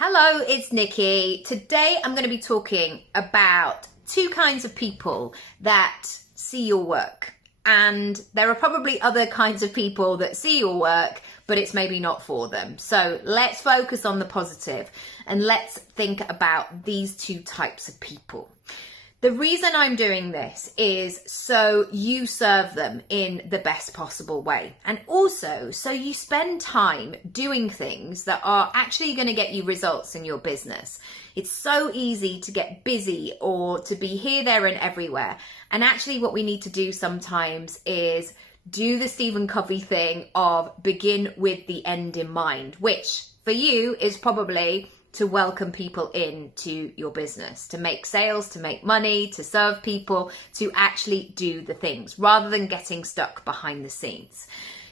Hello, it's Nikki. Today I'm going to be talking about two kinds of people that see your work. And there are probably other kinds of people that see your work, but it's maybe not for them. So let's focus on the positive and let's think about these two types of people. The reason I'm doing this is so you serve them in the best possible way. And also so you spend time doing things that are actually going to get you results in your business. It's so easy to get busy or to be here, there and everywhere. And actually what we need to do sometimes is do the Stephen Covey thing of begin with the end in mind, which for you is probably to welcome people into your business, to make sales, to make money, to serve people, to actually do the things rather than getting stuck behind the scenes.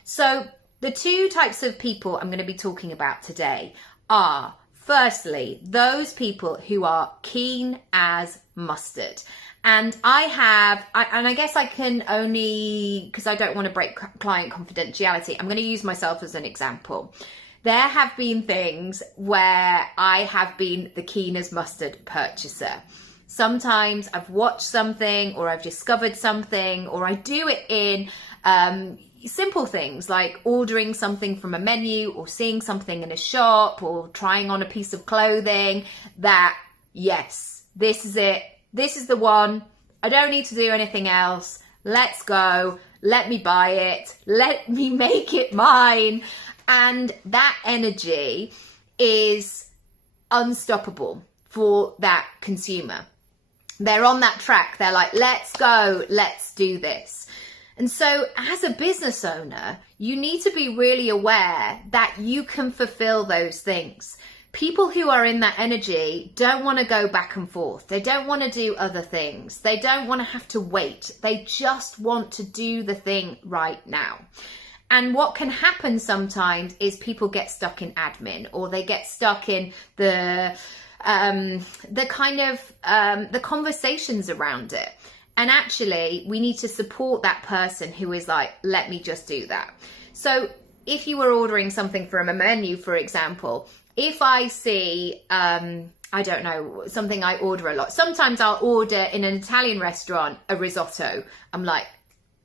So the two types of people I'm going to be talking about today are, firstly, those people who are keen as mustard. And I guess I can only, because I don't want to break client confidentiality, I'm going to use myself as an example. There have been things where I have been the keen as mustard purchaser. Sometimes I've watched something or I've discovered something, or I do it in simple things like ordering something from a menu or seeing something in a shop or trying on a piece of clothing that, yes, this is it. This is the one. I don't need to do anything else. Let's go. Let me buy it. Let me make it mine. And that energy is unstoppable for that consumer. They're on that track. They're like, let's go, let's do this. And so as a business owner, you need to be really aware that you can fulfill those things. People who are in that energy don't want to go back and forth. They don't want to do other things. They don't want to have to wait. They just want to do the thing right now. And what can happen sometimes is people get stuck in admin, or they get stuck in the conversations around it. And actually, we need to support that person who is like, let me just do that. So if you were ordering something from a menu, for example, if I see, I don't know, something I order a lot. Sometimes I'll order in an Italian restaurant a risotto. I'm like,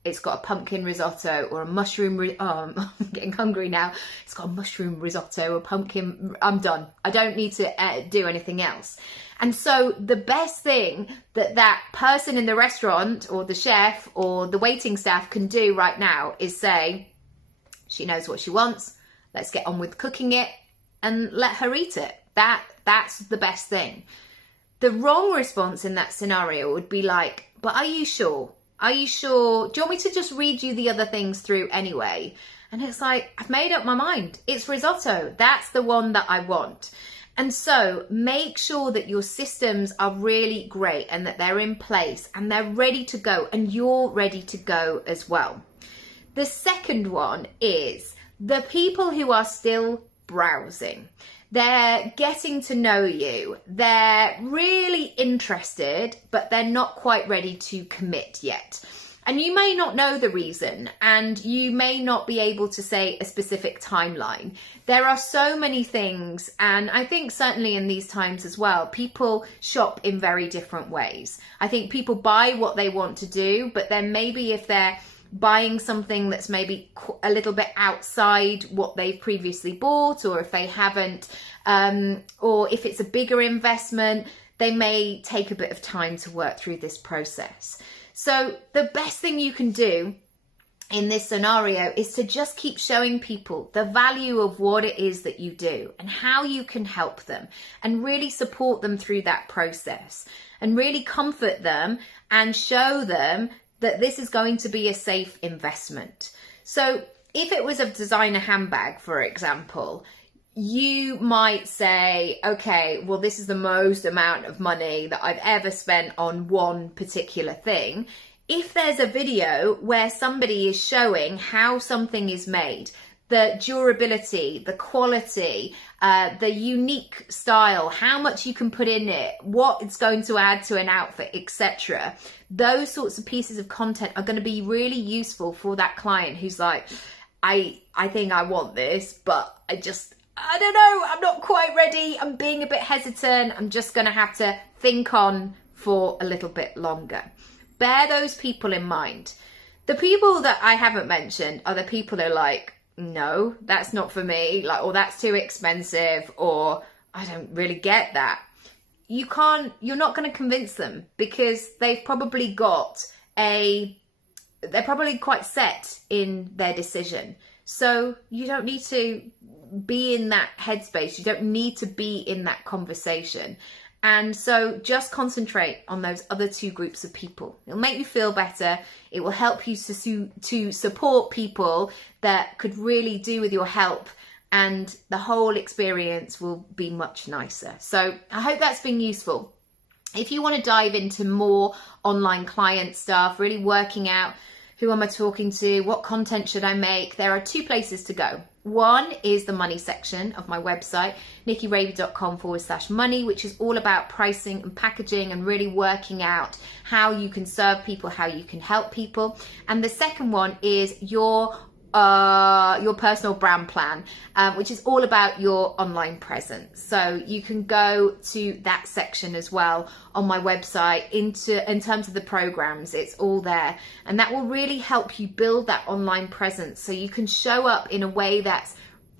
it's got a pumpkin risotto or a mushroom, I'm getting hungry now. It's got a mushroom risotto, a pumpkin, I'm done. I don't need to do anything else. And so the best thing that that person in the restaurant or the chef or the waiting staff can do right now is say, she knows what she wants. Let's get on with cooking it and let her eat it. That's the best thing. The wrong response in that scenario would be like, but are you sure? Are you sure? Do you want me to just read you the other things through anyway? And it's like, I've made up my mind. It's risotto. That's the one that I want. And so make sure that your systems are really great and that they're in place and they're ready to go and you're ready to go as well. The second one is the people who are still browsing. They're getting to know you. They're really interested, but they're not quite ready to commit yet. And you may not know the reason, and you may not be able to say a specific timeline. There are so many things, and I think certainly in these times as well, people shop in very different ways. I think people buy what they want to do, but then maybe if they're buying something that's maybe a little bit outside what they've previously bought, or if they haven't, or if it's a bigger investment, they may take a bit of time to work through this process. So the best thing you can do in this scenario is to just keep showing people the value of what it is that you do and how you can help them, and really support them through that process, and really comfort them and show them that this is going to be a safe investment. So if it was a designer handbag, for example, you might say, okay, well, this is the most amount of money that I've ever spent on one particular thing. If there's a video where somebody is showing how something is made, the durability, the quality, the unique style, how much you can put in it, what it's going to add to an outfit, etc. Those sorts of pieces of content are going to be really useful for that client who's like, I think I want this, but I don't know, I'm not quite ready, I'm being a bit hesitant, I'm just going to have to think on for a little bit longer. Bear those people in mind. The people that I haven't mentioned are the people who are like, no, that's not for me, like, or that's too expensive, or I don't really get that. You're not going to convince them because they've probably they're probably quite set in their decision. So you don't need to be in that headspace. You don't need to be in that conversation. And so just concentrate on those other two groups of people. It'll make you feel better. It will help you to support people that could really do with your help, and the whole experience will be much nicer. So I hope that's been useful. If you want to dive into more online client stuff, really working out who am I talking to, what content should I make, there are two places to go. One is the money section of my website, nickyraby.com/money, which is all about pricing and packaging and really working out how you can serve people, how you can help people. And the second one is your personal brand plan, which is all about your online presence. So you can go to that section as well on my website. In terms of the programs, it's all there, and that will really help you build that online presence so you can show up in a way that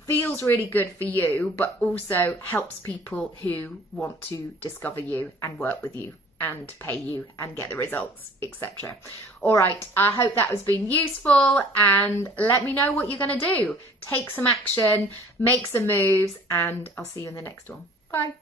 feels really good for you, but also helps people who want to discover you and work with you and pay you and get the results, etc. All right, I hope that has been useful, and let me know what you're going to do. Take some action, make some moves, and I'll see you in the next one. Bye.